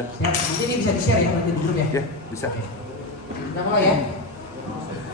Udah. Siap. Nanti ini bisa di-share ya nanti di grup ya. Ya, bisa. Oke. Kita mulai ya.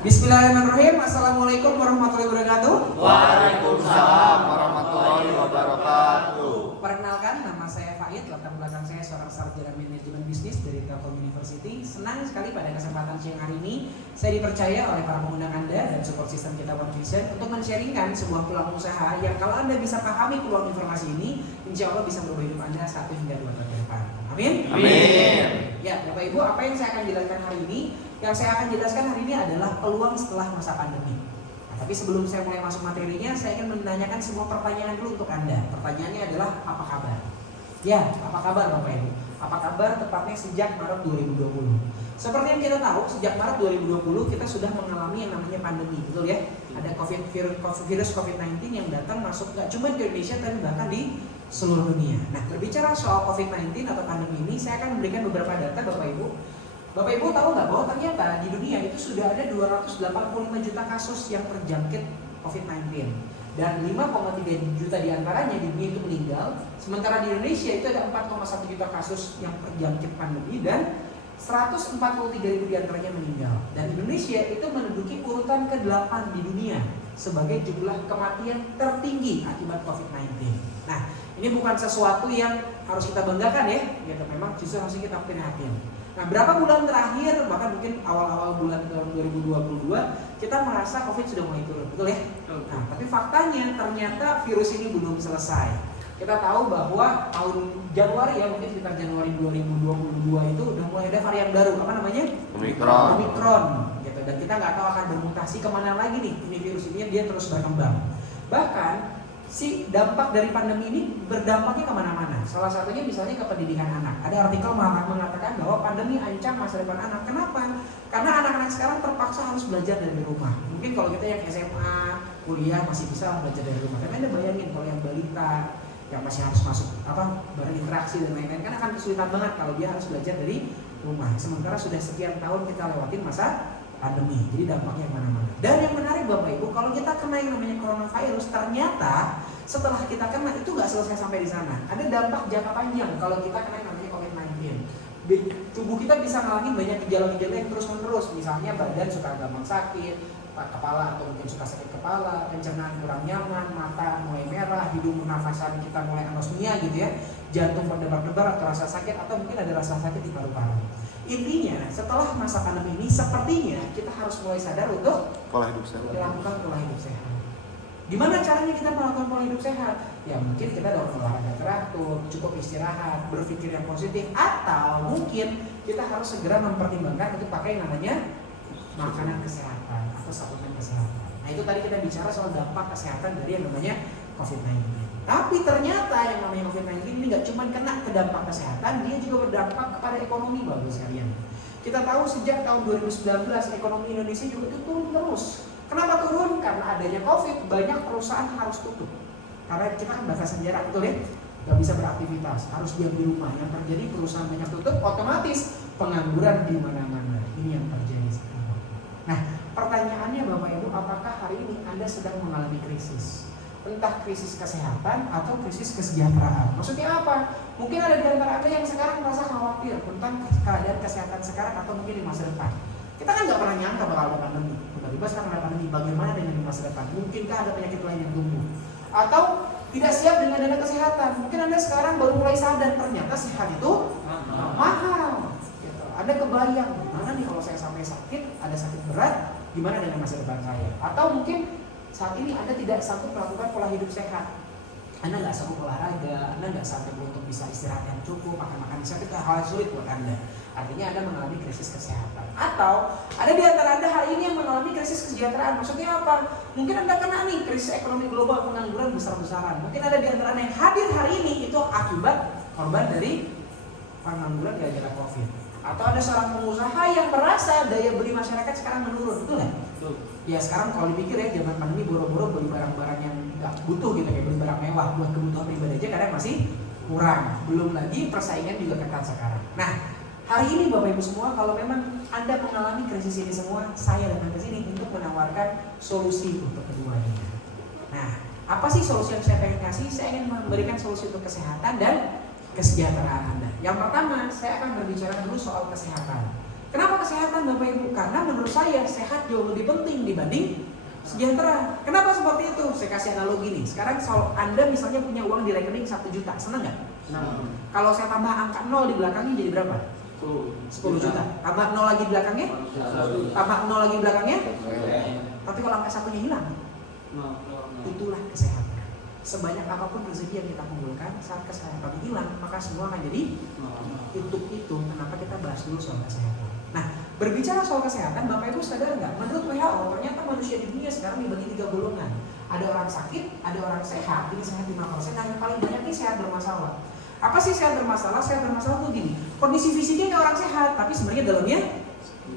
Bismillahirrahmanirrahim. Assalamualaikum warahmatullahi wabarakatuh. Waalaikumsalam warahmatullahi wabarakatuh. Perkenalkan, nama saya Faid. Latar belakang saya seorang sarjana manajemen bisnis dari Telkom University. Senang sekali pada kesempatan siang hari ini saya dipercaya oleh para pengundang Anda dan support system kita One Vision untuk men-sharingkan sebuah peluang usaha yang kalau Anda bisa pahami peluang informasi ini, insya Allah bisa merubah hidup Anda 1 hingga 2 tahun ke depan. Amin. Amin. Ya, Bapak Ibu, apa yang saya akan jelaskan hari ini? Yang saya akan jelaskan hari ini adalah peluang setelah masa pandemi. Nah, tapi sebelum saya mulai masuk materinya, saya ingin menanyakan semua pertanyaan dulu untuk Anda. Pertanyaannya adalah apa kabar? Ya, apa kabar Bapak Ibu? Apa kabar tepatnya sejak Maret 2020? Seperti yang kita tahu, sejak Maret 2020 kita sudah mengalami yang namanya pandemi, betul ya? Ada virus COVID-19 yang datang masuk nggak cuma di Indonesia tapi bahkan di seluruh dunia. Nah, berbicara soal COVID-19 atau pandemi ini, saya akan memberikan beberapa data Bapak Ibu. Bapak Ibu tahu nggak bahwa ternyata di dunia itu sudah ada 285 juta kasus yang terjangkit COVID-19 dan 5,3 juta diantaranya di dunia itu meninggal. Sementara di Indonesia itu ada 4,1 juta kasus yang terjangkit pandemi dan 143 ribu diantaranya meninggal. Dan Indonesia itu menduduki urutan ke-8 di dunia sebagai jumlah kematian tertinggi akibat COVID-19. Nah, ini bukan sesuatu yang harus kita banggakan ya, memang justru harus kita prihatin. Nah, berapa bulan terakhir, bahkan mungkin awal-awal bulan tahun 2022, kita merasa COVID sudah mulai turun, betul ya? Nah, tapi faktanya ternyata virus ini belum selesai. Kita tahu bahwa tahun Januari ya, mungkin sekitar Januari 2022 itu udah mulai ada varian baru, apa namanya? Omikron. Gitu. Dan kita nggak tahu akan bermutasi kemana lagi nih, ini virus ini dia terus berkembang. Bahkan si dampak dari pandemi ini berdampaknya kemana-mana. Salah satunya misalnya ke pendidikan anak. Ada artikel mengatakan bahwa pandemi ancam masa depan anak. Kenapa? Karena anak-anak sekarang terpaksa harus belajar dari rumah. Mungkin kalau kita yang SMA, kuliah masih bisa belajar dari rumah. Tapi Anda bayangin kalau yang balita yang masih harus masuk berinteraksi dan lain-lain, kan akan kesulitan banget kalau dia harus belajar dari rumah. Sementara sudah sekian tahun kita lewatin masa pandemi, jadi dampaknya kemana-mana. Dan yang menarik Bapak Ibu, kalau kita kena yang namanya coronavirus, ternyata setelah kita kena itu nggak selesai sampai di sana. Ada dampak jangka panjang kalau kita kena yang namanya COVID-19. Tubuh kita bisa mengalami banyak gejala-gejala yang terus-menerus. Misalnya badan suka gampang sakit, kepala atau mungkin suka sakit kepala, pencernaan kurang nyaman, mata mulai merah, hidung pernafasan kita mulai anosmia gitu ya, jantung berdebar-debar atau rasa sakit, atau mungkin ada rasa sakit di paru-paru. Intinya setelah masa pandemi ini sepertinya kita harus mulai sadar untuk melakukan pola hidup sehat. Gimana caranya kita melakukan pola hidup sehat? Ya mungkin kita dalam olahraga teratur, cukup istirahat, berpikir yang positif, atau mungkin kita harus segera mempertimbangkan untuk pakai yang namanya makanan kesehatan atau suplemen kesehatan. Nah itu tadi kita bicara soal dampak kesehatan dari yang namanya COVID-19. Tapi ternyata yang namanya COVID-19 ini nggak cuma kena ke dampak kesehatan, dia juga berdampak kepada ekonomi Bapak sekalian. Kita tahu sejak tahun 2019 ekonomi Indonesia juga itu turun terus. Kenapa turun? Karena adanya COVID, banyak perusahaan harus tutup. Karena kita kan batasan jarak, betul ya? Nggak bisa beraktivitas, harus diam di rumah. Yang terjadi perusahaan banyak tutup, otomatis pengangguran di mana-mana. Ini yang terjadi sekarang. Nah, pertanyaannya Bapak Ibu, apakah hari ini Anda sedang mengalami krisis? Entah krisis kesehatan atau krisis kesejahteraan. Maksudnya apa? Mungkin ada di antara Anda yang sekarang merasa khawatir tentang keadaan kesehatan sekarang atau mungkin di masa depan. Kita kan nggak pernah nyangka bakal ada pandemi. Tiba-tiba sekarang ada pandemi. Bagaimana dengan di masa depan? Mungkinkah ada penyakit lain yang tumbuh? Atau tidak siap dengan dana kesehatan? Mungkin Anda sekarang baru mulai sadar ternyata sehat itu mahal. Gitu. Anda kebayang gimana nih kalau saya sampai sakit, ada sakit berat, gimana dengan masa depan saya? Atau mungkin saat ini Anda tidak sanggup melakukan pola hidup sehat. Anda nggak sanggup olahraga, Anda nggak sanggup untuk bisa istirahat yang cukup, makan sehat, itu hal sulit buat Anda. Artinya Anda mengalami krisis kesehatan. Atau ada di antara Anda hari ini yang mengalami krisis kesejahteraan. Maksudnya apa? Mungkin Anda kena nih krisis ekonomi global, pengangguran besar-besaran. Mungkin ada di antara Anda yang hadir hari ini itu akibat korban dari pengangguran gara-gara COVID. Atau ada seorang pengusaha yang merasa daya beli masyarakat sekarang menurun, betul nggak? Betul. Ya sekarang kalau dipikir ya, zaman pandemi boro-boro beli barang-barang yang nggak butuh gitu, kayak beli barang mewah buat kebutuhan pribadi aja kadang masih kurang. Belum lagi persaingan juga ketat sekarang. Nah, hari ini Bapak Ibu semua, kalau memang Anda mengalami krisis ini semua, saya datang ke sini untuk menawarkan solusi untuk keduanya. Nah, apa sih solusi yang saya pengen kasih? Saya ingin memberikan solusi untuk kesehatan dan kesejahteraan Anda. Yang pertama, saya akan berbicara dulu soal kesehatan. Kenapa kesehatan Bapak Ibu? Karena menurut saya sehat jauh lebih penting dibanding sejahtera. Kenapa seperti itu? Saya kasih analogi nih. Sekarang kalau Anda misalnya punya uang di rekening 1 juta, senang nggak? Kalau saya tambah angka 0 di belakangnya jadi berapa? 10 juta. Tambah 0 lagi di belakangnya? Tambah 0 lagi di belakangnya? Tapi kalau angka satunya hilang, itulah kesehatan. Sebanyak apapun rezeki yang kita kumpulkan, saat kesehatan hilang, maka semua akan jadi untuk itu. Kenapa kita bahas dulu soal kesehatan? Nah, berbicara soal kesehatan, Bapak Ibu sadar nggak? Menurut WHO, ternyata manusia di dunia sekarang dibagi 3 golongan. Ada orang sakit, ada orang sehat, ini sehat 5%, dan yang paling banyak ini sehat bermasalah. Apa sih sehat bermasalah? Sehat bermasalah tuh gini, kondisi fisiknya kayak orang sehat, tapi sebenarnya dalamnya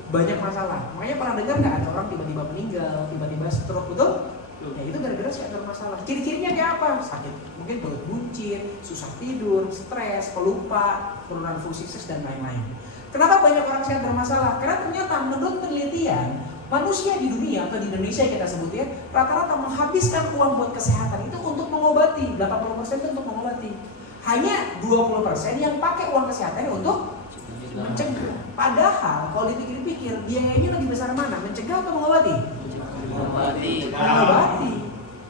banyak masalah. Makanya pernah dengar nggak ada orang tiba-tiba meninggal, tiba-tiba stroke, betul? Ya itu gara-gara sehat bermasalah. Ciri-cirinya kayak apa? Sakit, mungkin perut buncit, susah tidur, stres, pelupa, penurunan fungsi seks dan lain-lain. Kenapa banyak orang sehat bermasalah? Karena ternyata menurut penelitian, manusia di dunia atau di Indonesia kita sebutnya rata-rata menghabiskan uang buat kesehatan itu untuk mengobati. 80% itu untuk mengobati. Hanya 20% yang pakai uang kesehatan untuk mencegah. Padahal kalau dipikir-pikir biayanya lebih besar mana? Mencegah atau mengobati? Mengobati.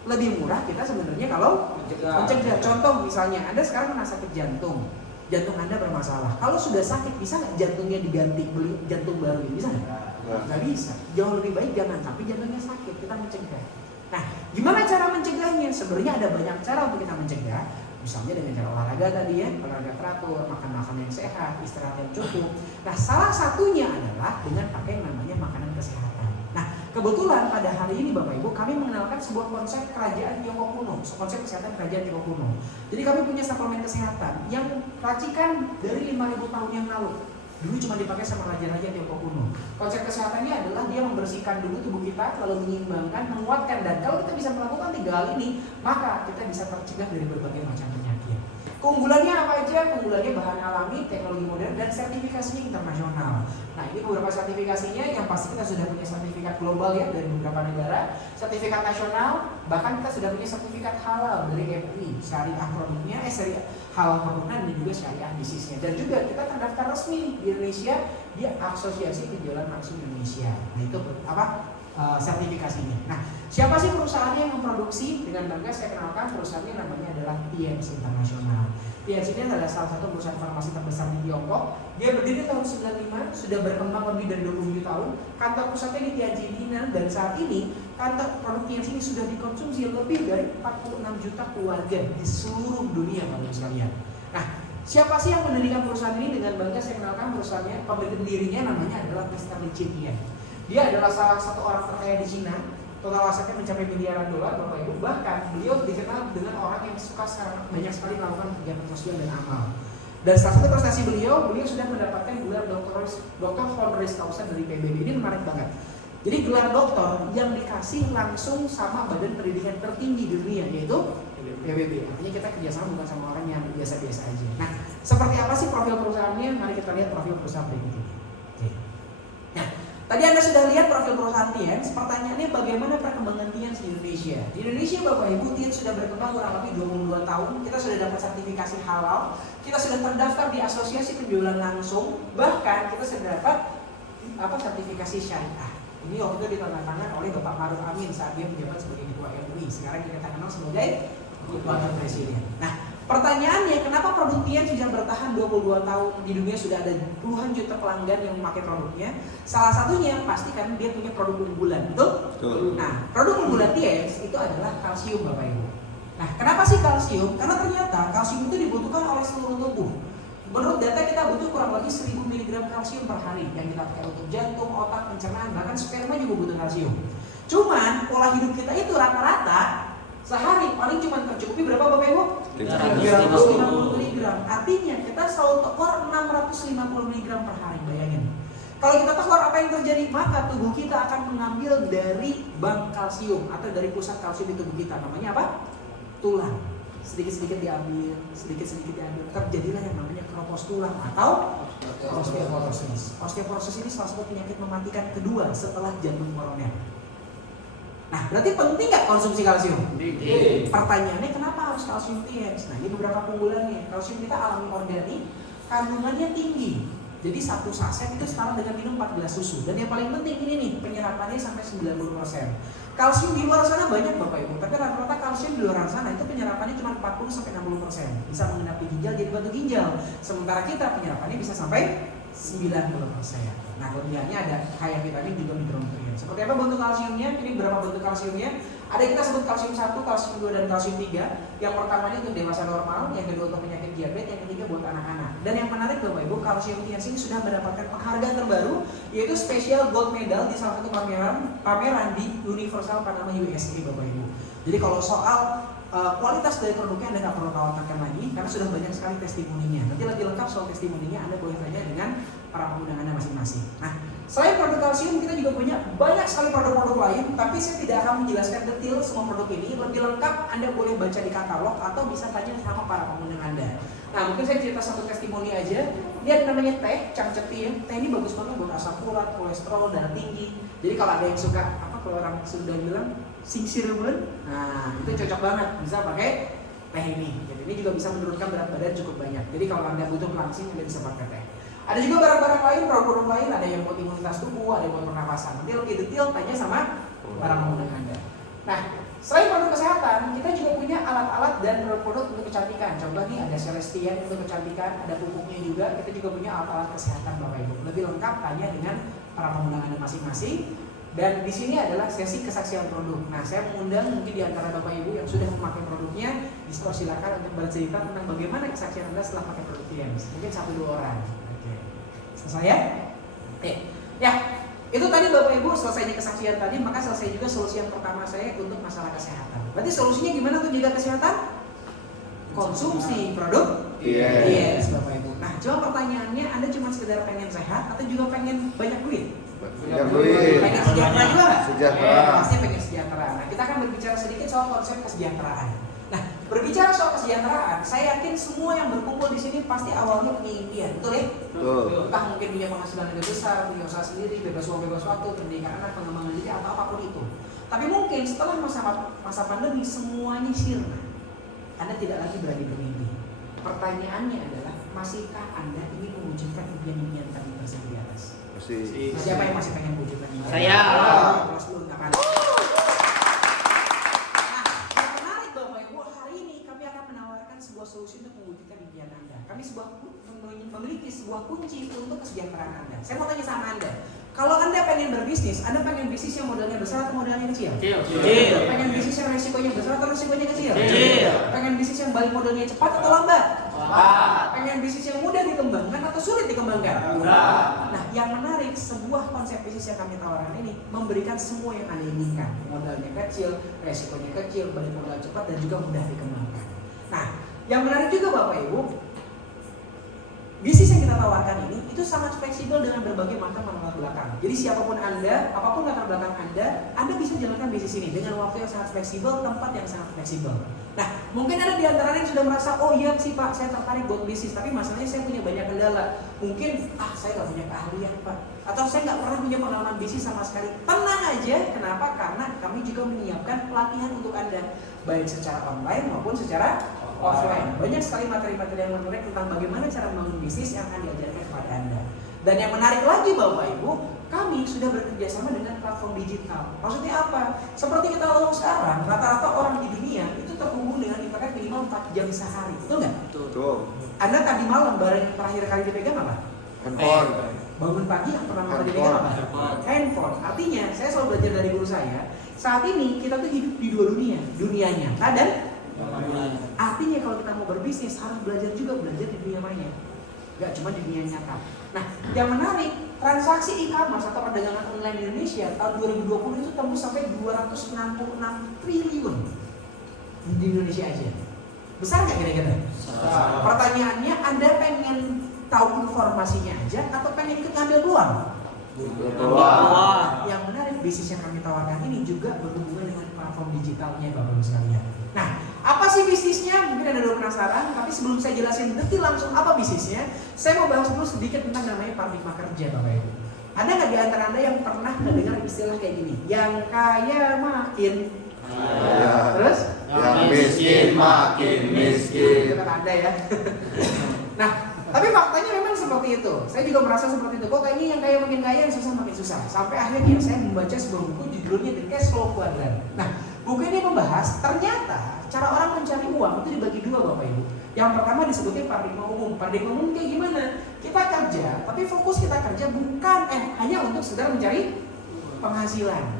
Lebih murah kita sebenarnya kalau mencegah. Contoh misalnya Anda sekarang kena sakit jantung Anda bermasalah. Kalau sudah sakit bisa nggak jantungnya diganti, beli jantung baru? Bisa nggak? Nggak bisa. Jauh lebih baik jangan sampai jantungnya sakit, kita mencegah. Nah, gimana cara mencegahnya? Sebenarnya ada banyak cara untuk kita mencegah. Misalnya dengan cara olahraga tadi ya, olahraga teratur, makan makanan yang sehat, istirahat yang cukup. Nah, salah satunya adalah dengan pakai yang namanya makanan kesehatan. Nah, kebetulan pada hari ini Bapak Ibu kami mengenalkan sebuah konsep kerajaan Tiongkok kuno, konsep kesehatan kerajaan Tiongkok kuno. Jadi kami punya suplemen kesehatan yang racikan dari 5.000 tahun yang lalu. Dulu cuma dipakai sama raja-raja Tiongkok kuno. Konsep kesehatannya adalah dia membersihkan dulu tubuh kita, lalu menyeimbangkan, menguatkan, dan kalau kita bisa melakukan 3 hal ini, maka kita bisa tercegah dari berbagai macam penyakit. Keunggulannya apa aja? Keunggulannya bahan alami, teknologi modern, dan sertifikasinya internasional. Nah, ini beberapa sertifikasinya. Yang pasti kita sudah punya sertifikat global ya dari beberapa negara, sertifikat nasional, bahkan kita sudah punya sertifikat halal dari MUI, syariah produknya, syariah halal produknya dan juga syariah bisnisnya. Dan juga kita terdaftar resmi di Indonesia di Asosiasi Penjualan Langsung Indonesia. Nah, itu apa? Sertifikasinya. Nah, siapa sih perusahaannya yang memproduksi? Dengan bangga saya kenalkan perusahaannya, namanya adalah TNC International. TNC ini adalah salah satu perusahaan farmasi terbesar di Tiongkok. Dia berdiri tahun 95, sudah berkembang lebih dari 27 tahun. Kantor pusatnya di Tianjin, dan saat ini kantor produk TNC ini sudah dikonsumsi lebih dari 46 juta keluarga di seluruh dunia, Bapak sekalian. Nah, siapa sih yang mendirikan perusahaan ini? Dengan bangga saya kenalkan perusahaannya, pendirinya namanya adalah Mr. Li Jian. Dia adalah salah satu orang terkaya di Cina. Total asetnya mencapai miliaran dolar, Bapak Ibu. Bahkan beliau dikenal dengan orang yang suka banyak sekali melakukan kegiatan sosial dan amal. Dan salah satu prestasi beliau sudah mendapatkan gelar doktor honoris causa dari PBB. Ini menarik banget. Jadi gelar doktor yang dikasih langsung sama badan pendidikan tertinggi di dunia, yaitu PBB. Artinya kita kerjasama bukan sama orang yang biasa-biasa aja. Nah, seperti apa sih profil perusahaannya? Mari kita lihat profil perusahaan berikut ini. Nah, tadi Anda sudah lihat profil perusahaan TIENS. Pertanyaannya bagaimana perkembangan TIENS di Indonesia? Di Indonesia Bapak Ibu, TIENS sudah berkembang kurang lebih 22 tahun. Kita sudah dapat sertifikasi halal. Kita sudah terdaftar di Asosiasi Penjualan Langsung. Bahkan kita sudah dapat sertifikasi syariah. Ini waktu itu ditandatangani oleh Bapak Maruf Amin saat dia menjabat sebagai Ketua MUI. Sekarang kita kenal sebagai Wakil Presiden. Nah, pertanyaannya, kenapa produk TIENS sudah bertahan 22 tahun? Di dunia sudah ada puluhan juta pelanggan yang memakai produknya. Salah satunya pasti karena dia punya produk unggulan, betul? Nah, produk unggulan TIENS itu adalah kalsium, Bapak Ibu. Nah, kenapa sih kalsium? Karena ternyata kalsium itu dibutuhkan oleh seluruh tubuh. Menurut data kita butuh kurang lebih 1000 mg kalsium per hari yang kita pakai untuk jantung, otak, pencernaan, bahkan sperma juga butuh kalsium. Cuman pola hidup kita itu rata-rata sehari paling cuma tercukupi berapa Bapak Ibu? 350 mg. Artinya kita selalu tekor 650 mg per hari, bayangin. Kalau kita tekor apa yang terjadi? Maka tubuh kita akan mengambil dari bank kalsium atau dari pusat kalsium di tubuh kita. Namanya apa? Tulang. Sedikit-sedikit diambil, terjadilah yang namanya keropos tulang atau osteoporosis. Osteoporosis ini salah satu penyakit mematikan kedua setelah jantung koroner. Nah, berarti penting nggak konsumsi kalsium? Tinggi. Pertanyaannya kenapa harus kalsium TNS? Nah, ini beberapa keunggulannya. Kalsium kita alami organik, kandungannya tinggi. Jadi satu saset itu setara dengan minum 4 gelas susu. Dan yang paling penting ini nih, penyerapannya sampai 90%. Kalsium di luar sana banyak Bapak Ibu, tapi rata-rata kalsium di luar sana itu penyerapannya cuma 40-60%. Bisa mengendapi ginjal jadi batu ginjal. Sementara kita penyerapannya bisa sampai 90%. Nah, kelebihannya ada kaya vitamin juga mikronutrien. Seperti apa bentuk kalsiumnya? Ini berapa bentuk kalsiumnya? Ada yang kita sebut kalsium 1, kalsium 2, dan kalsium 3. Yang pertama ini untuk dewasa normal, yang kedua untuk penyakit diabetes, yang ketiga buat anak-anak. Dan yang menarik Bapak Ibu, kalsium TNS ini sudah mendapatkan penghargaan terbaru, yaitu Special Gold Medal di salah satu pameran di Universal Panama USA Bapak Ibu. Jadi kalau soal kualitas dari produknya Anda nggak perlu khawatirkan lagi, karena sudah banyak sekali testimoninya. Nanti lebih lengkap soal testimoninya Anda boleh tanya dengan para pengguna Anda masing-masing. Nah, selain produk kalsium, kita juga punya banyak sekali produk-produk lain, tapi saya tidak akan menjelaskan detail semua produk ini. Lebih lengkap Anda boleh baca di katalog atau bisa tanya sama para pengguna Anda. Nah, mungkin saya cerita satu testimoni aja. Dia namanya teh, cangceti ya. Teh ini bagus banget buat asam urat, kolesterol, darah tinggi. Jadi kalau ada yang suka, kalau orang sudah bilang singsir bulan, nah itu cocok banget, bisa pakai teh ini. Jadi ini juga bisa menurunkan berat badan cukup banyak. Jadi kalau Anda butuh pelangsing, Anda bisa pakai teh. Ada juga barang-barang lain, produk-produk lain, ada yang buat imunitas tubuh, ada yang buat pernapasan. Nanti lebih detail tanya sama para pengguna Anda. Nah, selain produk kesehatan, kita juga punya alat-alat dan produk-produk untuk kecantikan. Contoh nih ada Celestian untuk kecantikan, ada pupuknya juga. Kita juga punya alat-alat kesehatan Bapak Ibu. Lebih lengkap tanya dengan para pengguna Anda masing-masing. Dan di sini adalah sesi kesaksian produk. Nah, saya mengundang mungkin di antara Bapak Ibu yang sudah memakai produknya, silakan untuk bercerita tentang bagaimana kesaksian Anda setelah pakai produk TNS. Mungkin 1-2 orang. Oke. Selesai ya? Oke. Ya, itu tadi Bapak Ibu selesainya kesaksian tadi, maka selesai juga solusi yang pertama saya untuk masalah kesehatan. Berarti solusinya gimana tuh jaga kesehatan? Konsumsi produk TNS Bapak Ibu. Nah, coba pertanyaannya, Anda cuma sekedar pengen sehat atau juga pengen banyak duit? Pengen sejahtera juga nggak? Sejahtera. Pasti pengen sejahtera. Nah, kita akan berbicara sedikit soal konsep kesejahteraan. Nah, berbicara soal kesejahteraan, saya yakin semua yang berkumpul di sini pasti awalnya punya impian, betul ya? Betul. Entah mungkin punya penghasilan lebih besar, punya usaha sendiri, bebas uang, bebas waktu, pendidikan anak, pengembangan diri, atau apapun itu. Tapi mungkin setelah masa pandemi semuanya sirna. Anda tidak lagi berani bermimpi. Pertanyaannya adalah, masihkah Anda ingin mewujudkan impian-impian tadi tersebut di atas? Siapa yang masih pengen wujudkan impian? Saya. Kelas dulu, nggak panik. Yang menarik Bapak Ibu, hari ini kami akan menawarkan sebuah solusi untuk mewujudkan impian Anda. Kami memiliki sebuah kunci untuk kesejahteraan Anda. Saya mau tanya sama Anda, kalau Anda pengen berbisnis, Anda pengen bisnis yang modalnya besar atau modalnya kecil? Kecil. Pengen bisnis yang resikonya besar atau resikonya kecil? Kecil. Pengen bisnis yang balik modalnya cepat atau lambat? Lambat. Pengen bisnis yang mudah dikembangkan atau sulit dikembangkan? Mudah. Nah, yang menarik, sebuah konsep bisnis yang kami tawarkan ini memberikan semua yang Anda inginkan. Modalnya kecil, resikonya kecil, balik modal cepat, dan juga mudah dikembangkan. Nah, yang menarik juga Bapak Ibu, bisnis yang kita tawarkan ini itu sangat fleksibel dengan berbagai macam latar belakang. Jadi siapapun Anda, apapun latar belakang Anda bisa jalankan bisnis ini dengan waktu yang sangat fleksibel, tempat yang sangat fleksibel. Nah, mungkin ada di antara yang sudah merasa, oh iya sih Pak, saya tertarik buat bisnis, tapi masalahnya saya punya banyak kendala. Mungkin, saya nggak punya keahlian Pak, atau saya nggak pernah punya pengalaman bisnis sama sekali. Tenang aja, kenapa? Karena kami juga menyiapkan pelatihan untuk Anda, baik secara online maupun secara offline. Banyak sekali materi-materi yang menarik tentang bagaimana cara membangun bisnis yang akan diajarkan kepada Anda. Dan yang menarik lagi Bapak Ibu, kami sudah bekerja sama dengan platform digital. Maksudnya apa? Seperti kita tahu sekarang, rata-rata orang di dunia itu terhubung dengan internet minimal 4 jam sehari. Betul nggak? Betul. Anda tadi malam barang yang terakhir kali dipegang apa? Handphone. Bangun pagi yang pertama kali dipegang apa? Handphone. Artinya, saya selalu belajar dari guru saya, saat ini kita tuh hidup di dua dunia. Dunia nyata dan artinya kalau kita mau berbisnis harus belajar di dunia maya, gak cuma di dunia nyata. Nah, yang menarik, transaksi e-commerce atau perdagangan online di Indonesia tahun 2020 itu tembus sampai 266 triliun di Indonesia aja. Besar nggak kira-kira? Pertanyaannya, Anda pengen tahu informasinya aja atau pengen ikut ngambil peluang? Yang menarik, bisnis yang kami tawarkan ini juga berhubungan dengan platform digitalnya Bapak Ibu sekalian. Nah, apa sih bisnisnya? Mungkin ada yang penasaran, tapi sebelum saya jelasin detail langsung apa bisnisnya, saya mau bahas dulu sedikit tentang namanya paradigma kerja Bapak Ibu. Ada nggak di antara Anda yang pernah mendengar istilah kayak gini? Yang kaya makin terus? Yang miskin makin miskin. Itu kan Anda ya. Nah, tapi faktanya memang seperti itu. Saya juga merasa seperti itu. Kok kayaknya yang kaya makin kaya, yang susah makin susah. Sampai akhirnya saya membaca sebuah buku judulnya The Cash Flow Quadrant. Nah, buku ini membahas ternyata cara orang mencari uang itu dibagi dua Bapak Ibu. Yang pertama disebutnya paradigma umum. Paradigma umum kayak gimana? Kita kerja, tapi fokus kita kerja bukan hanya untuk sekedar mencari penghasilan.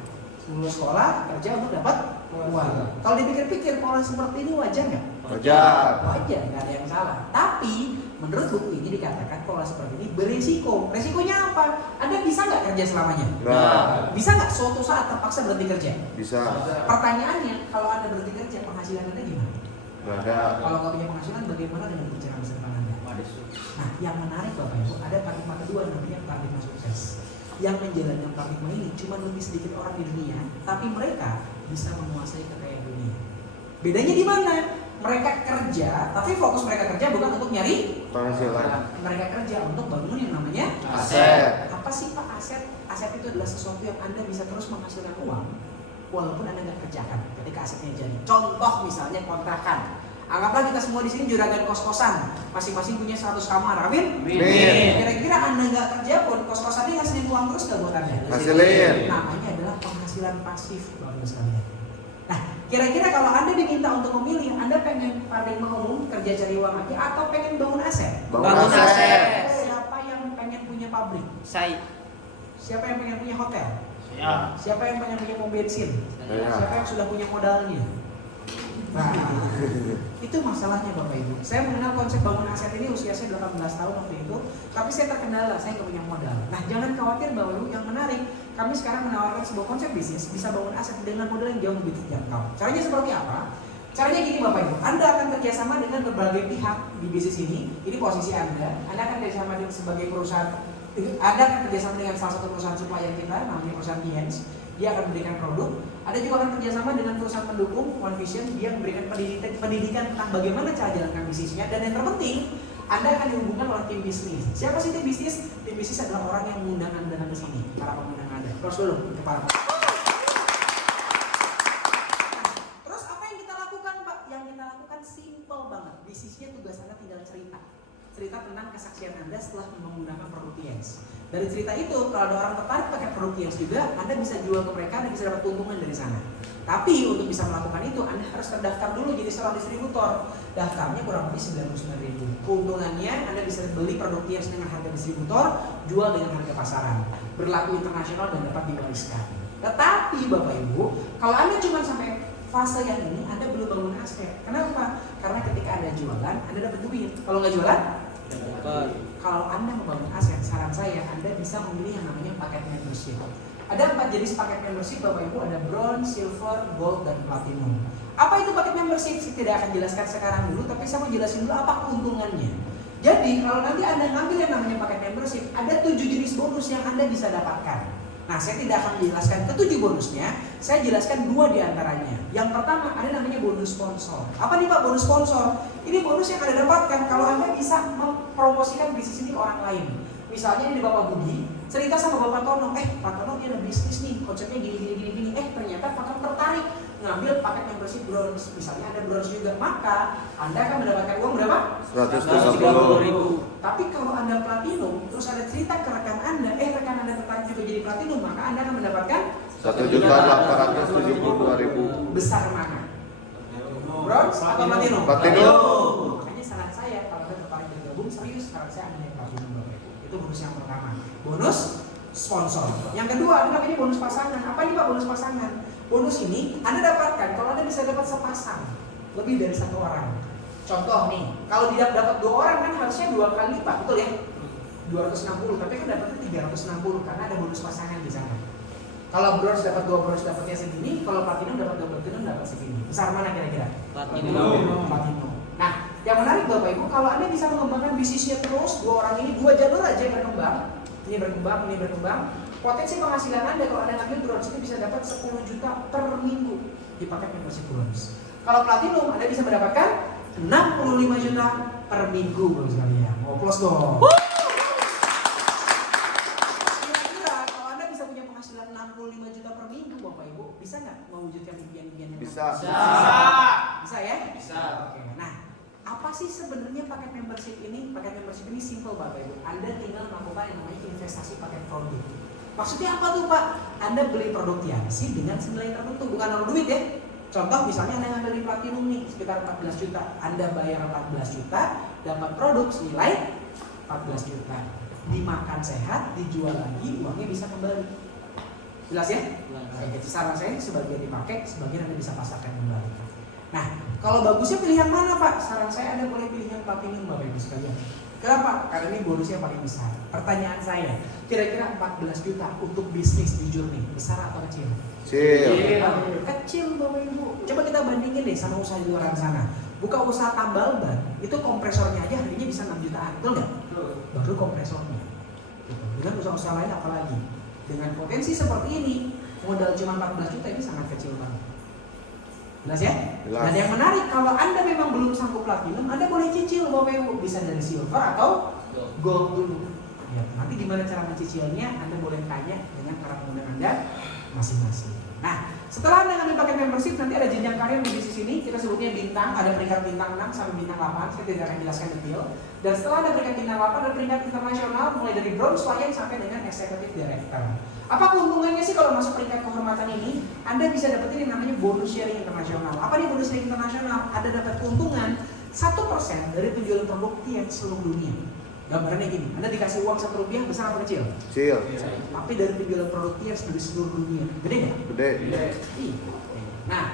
Lulus sekolah, kerja untuk dapat uang. Kalau dipikir-pikir pola seperti ini wajar nggak? Wajar. Wajar, nggak ada yang salah. Tapi menurut buku ini dikatakan pola seperti ini berisiko. Resikonya apa? Anda bisa nggak kerja selamanya? Nah, Bisa nggak suatu saat terpaksa berhenti kerja? bisa. Pertanyaannya, kalau Anda berhenti kerja, penghasilan Anda gimana? Nggak ada. Kalau nggak punya penghasilan, bagaimana dengan pencerahan masa depan Anda? Nah, yang menarik Bapak Ibu, ada paradigma kedua namanya paradigma sukses. Yang menjalankan paradigma ini cuma lebih sedikit orang di dunia, tapi mereka bisa menguasai kekayaan dunia. Bedanya di mana? Mereka kerja, tapi fokus mereka kerja bukan untuk nyari Penghasilan. mereka kerja untuk bangun yang namanya Aset. Apa sih Pak aset? Aset itu adalah sesuatu yang Anda bisa terus menghasilkan uang walaupun Anda nggak kerjakan ketika asetnya jadi. Contoh misalnya kontrakan. Anggaplah kita semua di sini juragan kos-kosan, masing-masing punya 100 kamar, amin? Amin. Kira-kira Anda nggak kerja pun kos-kosannya ngasilin uang terus nggak buat Anda? Hasilin. Namanya adalah penghasilan pasif, Bapak sekalian. Nah, kira-kira kalau Anda diminta untuk memilih, Anda pengen paradigma umum kerja cari uang aja atau pengen bangun aset? Bangun aset. Siapa yang pengen punya pabrik? Saya. Siapa yang pengen punya hotel? Ya. Siapa yang pengen punya pom bensin? Saya. Siapa yang sudah punya modalnya? Nah, itu masalahnya Bapak Ibu. Saya mengenal konsep bangun aset ini usia saya 18 tahun waktu itu, tapi saya terkendala, saya nggak punya modal. Nah, jangan khawatir Bapak Ibu, yang menarik, kami sekarang menawarkan sebuah konsep bisnis bisa bangun aset dengan modal yang jauh lebih terjangkau. Caranya seperti apa? Caranya gini Bapak Ibu, Anda akan kerjasama dengan berbagai pihak di bisnis ini. Ini posisi Anda akan kerjasama dengan sebagai perusahaan. Anda akan kerjasama dengan salah satu perusahaan supplier kita, namanya perusahaan Tiens. Dia akan memberikan produk. Ada juga akan kerjasama dengan perusahaan pendukung One Vision. Dia memberikan pendidikan tentang bagaimana cara jalankan bisnisnya. Dan yang terpenting, Anda akan dihubungkan oleh tim bisnis. Siapa sih tim bisnis? Tim bisnis adalah orang yang mengundang Anda ke sini, para pengundang Anda. Terus dulu untuk para. Terus apa yang kita lakukan Pak? Yang kita lakukan simple banget. Bisnisnya tugas Anda tinggal cerita. Cerita tentang kesaksian Anda setelah menggunakan produk Tiens. Dari cerita itu, kalau ada orang tertarik pakai produk Tiens juga, Anda bisa jual ke mereka dan bisa dapat keuntungan dari sana. Tapi untuk bisa melakukan itu, Anda harus terdaftar dulu jadi seorang distributor. Daftarnya kurang lebih 99.000. Keuntungannya, Anda bisa beli produk Tiens dengan harga distributor, jual dengan harga pasaran. Berlaku internasional dan dapat diwariskan. Tetapi Bapak Ibu, kalau Anda cuma sampai fase yang ini, Anda belum bangun aset. Kenapa? Karena ketika Anda jualan, Anda dapat duit. Kalau nggak jualan, kalau Anda membangun aset, saran saya Anda bisa memilih yang namanya paket membership. Ada 4 jenis paket membership Bapak Ibu, ada bronze, silver, gold, dan platinum. Apa itu paket membership? Saya tidak akan jelaskan sekarang dulu, tapi saya mau jelasin dulu apa keuntungannya. Jadi kalau nanti Anda ngambil yang namanya paket membership, ada 7 jenis bonus yang Anda bisa dapatkan. Nah, saya tidak akan menjelaskan ke-7 bonusnya, saya jelaskan 2 diantaranya. Yang pertama, ada namanya bonus sponsor. Apa nih Pak bonus sponsor? Ini bonus yang Anda dapatkan kalau Anda bisa mempromosikan bisnis ini ke orang lain. Misalnya ini Bapak Budi, cerita sama Bapak Tono, Pak Tono dia ada bisnis nih, konsepnya gini. Ternyata Pak Tono tertarik ngambil paket membership bronze. Misalnya ada bronze juga, maka Anda akan mendapatkan uang berapa? 130.000. Tapi kalau Anda platinum, terus ada cerita ke rekan Anda, rekan Anda tertarik juga jadi platinum, maka Anda akan mendapatkan 1.872.000. besar mana? Bronze atau platinum? Platinum. Makanya saran saya kalau Anda tertarik bergabung serius, saran saya Anda yang platinum Bapak Ibu. Itu bonus yang pertama. Bonus sponsor. Yang kedua ada namanya bonus pasangan. Apa ini Pak bonus pasangan? Bonus ini Anda dapatkan kalau Anda bisa dapat sepasang, lebih dari 1 orang. Contoh nih, kalau tidak dapat 2 orang kan harusnya 2 kali Pak, betul ya? 260, tapi kan dapatnya 360 karena ada bonus pasangan di sana. Kalau bronze dapat 2 bronze dapatnya segini, kalau platinum dapat 2 platinum dapat segini. Besar mana kira-kira? Platinum. Nah, yang menarik Bapak Ibu, kalau Anda bisa mengembangkan bisnisnya terus, 2 orang ini 2 jalur aja yang berkembang. Ini berkembang. Potensi penghasilan Anda kalau Anda ngambil bronze itu bisa dapat 10 juta per minggu di paket membership bronze. Kalau platinum Anda bisa mendapatkan 65 juta per minggu Bapak sekalian. Mau plus dong. Kira-kira penghasilan 65 juta per minggu Bapak Ibu, bisa nggak mewujudkan impian-impian yang Bisa. Bisa ya? Bisa. Oke. Nah, apa sih sebenarnya paket membership ini? Paket membership ini simple Bapak Ibu. Anda tinggal melakukan yang namanya investasi paket produk. Maksudnya apa tuh Pak? Anda beli produk Tianxi dengan senilai tertentu, bukan naruh duit ya. Contoh misalnya Anda ngambil di Platinum nih sekitar 14 juta. Anda bayar 14 juta, dapat produk senilai 14 juta. Dimakan sehat, dijual lagi, uangnya bisa kembali. Jelas ya? Jadi saran saya sebagian dipakai, sebagian Anda bisa pasarkan kembali. Nah, kalau bagusnya pilihan mana Pak? Saran saya Anda boleh pilih yang Platinum Bapak Ibu sekalian. Kenapa? Karena ini bonusnya paling besar. Pertanyaan saya, kira-kira 14 juta untuk bisnis di Journey, besar atau kecil? Kecil. Kecil Bapak Ibu. Coba kita bandingin deh sama usaha di luar sana. Buka usaha tambal ban, itu kompresornya aja harganya bisa 6 jutaan, betul nggak? Baru kompresornya. Gitu. Dengan usaha-usaha lain apalagi? Dengan potensi seperti ini, modal cuma 14 juta ini sangat kecil banget. Jelas ya? Jelas. Dan yang menarik, kalau Anda memang belum sanggup Platinum, Anda boleh cicil Bapak Ibu. Bisa dari silver atau gold dulu. Ya, nanti gimana cara mencicilnya, Anda boleh tanya dengan para pengguna Anda masing-masing. Nah, setelah Anda ngambil paket membership, nanti ada jenjang karir di sisi sini. Kita sebutnya bintang, ada peringkat bintang 6 sampai bintang 8. Saya tidak akan jelaskan detail. Dan setelah ada peringkat bintang 8, ada peringkat internasional mulai dari bronze, Lion sampai dengan executive director. Apa keuntungannya sih kalau masuk peringkat kehormatan ini? Anda bisa dapetin yang namanya bonus sharing internasional. Apa nih bonus sharing internasional? Ada dapat keuntungan 1% dari penjualan produk Tianxi seluruh dunia. Gambarannya gini, Anda dikasih uang Rp1 besar atau kecil? Kecil. Tapi dari penjualan produk Tianxi dari seluruh dunia, gede nggak? Gede. Iya. Nah,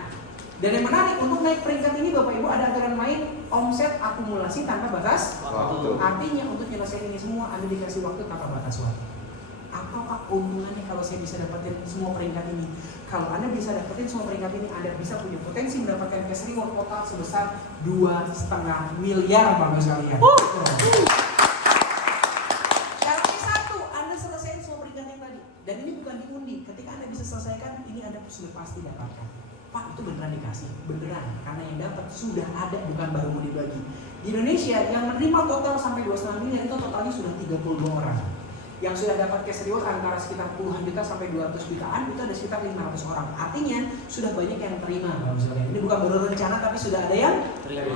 dan yang menarik untuk naik peringkat ini Bapak Ibu ada aturan main omset akumulasi tanpa batas Waktu. Artinya untuk nyelesain ini semua Anda dikasih waktu tanpa batas waktu. Apa keuntungannya kalau saya bisa dapetin semua peringkat ini? Kalau Anda bisa dapetin semua peringkat ini, Anda bisa punya potensi mendapatkan cash reward total sebesar 2,5 miliar Bapak sekalian. Syaratnya satu, Anda selesaikan semua peringkat yang tadi. Dan ini bukan diundi. Ketika Anda bisa selesaikan, ini Anda sudah pasti dapatkan. Pak, itu beneran dikasih? Beneran, karena yang dapat sudah ada, bukan baru mau dibagi. Di Indonesia yang menerima total sampai 2,5 miliar itu totalnya sudah 32 orang. Yang sudah dapat cash reward antara sekitar puluhan juta sampai 200 jutaan itu ada sekitar 500 orang. Artinya sudah banyak yang terima. Ini bukan baru rencana tapi sudah ada yang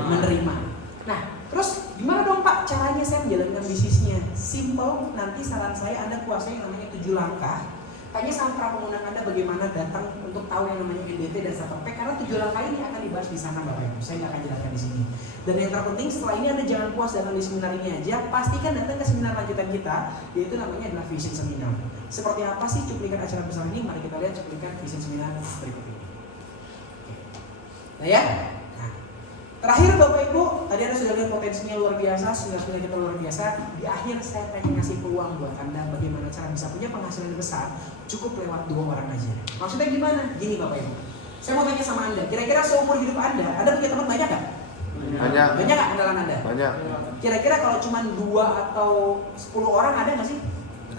menerima. Nah, terus gimana dong Pak caranya saya menjalankan bisnisnya? Simple, nanti saran saya Anda kuasai yang namanya 7 langkah. Tanya sama para pengguna Anda bagaimana datang untuk tahu yang namanya NDT dan Satpol PP karena 7 langkah ini akan dibahas di sana Bapak Ibu. Saya nggak akan jelaskan di sini. Dan yang terpenting setelah ini Anda jangan puas datang di seminar ini aja, pastikan datang ke seminar lanjutan kita, yaitu namanya adalah Vision Seminar. Seperti apa sih cuplikan acara besar ini? Mari kita lihat cuplikan Vision Seminar berikut ini. Nah ya. Terakhir Bapak Ibu, tadi Anda sudah lihat potensinya luar biasa, sudah kita luar biasa. Di akhir saya pengen ngasih peluang buat Anda bagaimana cara bisa punya penghasilan besar cukup lewat 2 orang aja. Maksudnya gimana? Gini Bapak Ibu, saya mau tanya sama Anda, kira-kira seumur hidup Anda punya teman banyak nggak? Banyak. Banyak nggak kenalan Anda? Banyak. Kira-kira kalau cuma 2 atau 10 orang ada nggak sih?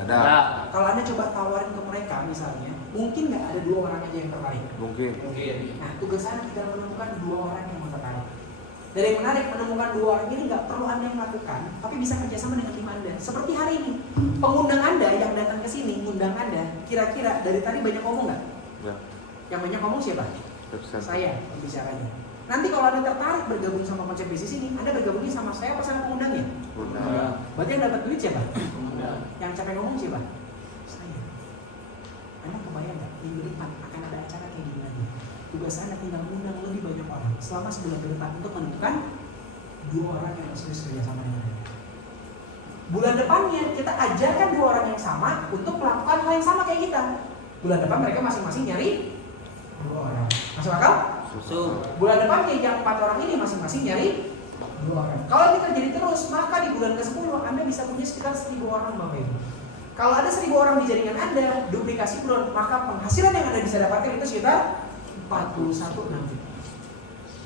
Ada. Kalau Anda coba tawarin ke mereka misalnya, mungkin nggak ada 2 orang aja yang tertarik? Mungkin. Nah, tugas Anda tinggal menemukan 2 orang yang mau tertarik. Dari yang menarik, menemukan 2 orang ini nggak perlu Anda yang lakukan, tapi bisa kerjasama dengan tim Anda. Seperti hari ini, pengundang Anda yang datang ke sini, ngundang Anda, kira-kira dari tadi banyak ngomong nggak? Ya. Yang banyak ngomong siapa? Saya, pembicaranya. Nanti kalau Anda tertarik bergabung sama konsep bisnis ini, Anda bergabungnya sama saya apa sama pengundangnya? Udah. Berarti yang dapat duit siapa? Yang capek ngomong siapa? Saya. Anda kebayang nggak? Minggu depan akan ada acara kayak gini lagi. Tugas Anda tinggal mengundang lebih banyak orang selama sebulan ke depan untuk menentukan 2 orang yang serius kerja sama dengan Anda. Bulan depannya kita ajarkan 2 orang yang sama untuk melakukan hal yang sama kayak kita. Bulan depan mereka masing-masing nyari 2 orang. Masuk akal? Bulan depannya yang 4 orang ini masing-masing nyari 2 orang. Kalau ini terjadi terus, maka di bulan ke-10 Anda bisa punya sekitar 1.000 orang Bapak Ibu. Kalau ada 1.000 orang di jaringan Anda, duplikasi bulan, maka penghasilan yang Anda bisa dapatkan itu sekitar 41 nanti.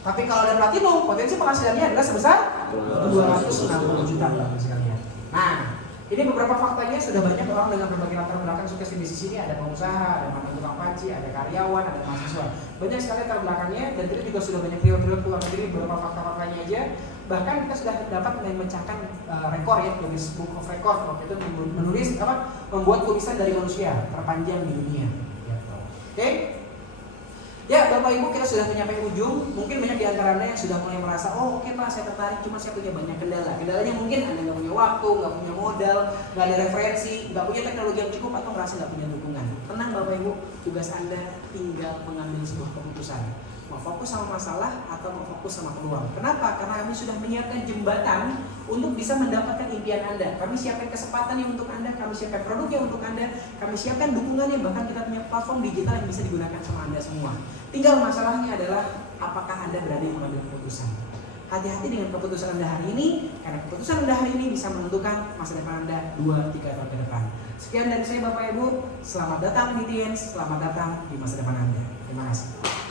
Tapi kalau ada platinum, potensi penghasilannya adalah sebesar 260 juta Bapak sekalian. Nah, ini beberapa faktanya sudah banyak orang dengan berbagai latar belakang sukses di bisnis ini. Ada pengusaha, ada mantan tukang panci, ada karyawan, ada mahasiswa. Banyak sekali latar belakangnya dan kita juga sudah banyak riwayat keluar negeri. Beberapa fakta-faktanya aja. Bahkan kita sudah dapat memecahkan rekor ya, Guinness Book of Record waktu itu membuat tulisan dari manusia terpanjang di dunia. Gitu. Oke? Ya Bapak Ibu, kita sudah mencapai ujung. Mungkin banyak di antara Anda yang sudah mulai merasa, oh oke Pak, saya tertarik, cuma saya punya banyak kendala. Kendalanya mungkin Anda nggak punya waktu, nggak punya modal, nggak ada referensi, nggak punya teknologi yang cukup, atau merasa nggak punya dukungan. Tenang Bapak Ibu, tugas Anda tinggal mengambil sebuah keputusan. Mau fokus sama masalah atau mau fokus sama peluang. Kenapa? Karena kami sudah menyiapkan jembatan untuk bisa mendapatkan impian Anda. Kami siapkan kesempatan yang untuk Anda, kami siapkan produk yang untuk Anda, kami siapkan dukungannya, bahkan kita punya platform digital yang bisa digunakan sama Anda semua. Tinggal masalahnya adalah apakah Anda berani mengambil keputusan. Hati-hati dengan keputusan Anda hari ini, karena keputusan Anda hari ini bisa menentukan masa depan Anda 2-3 tahun ke depan. Sekian dari saya Bapak Ibu, selamat datang di TIENS, selamat datang di masa depan Anda. Terima kasih.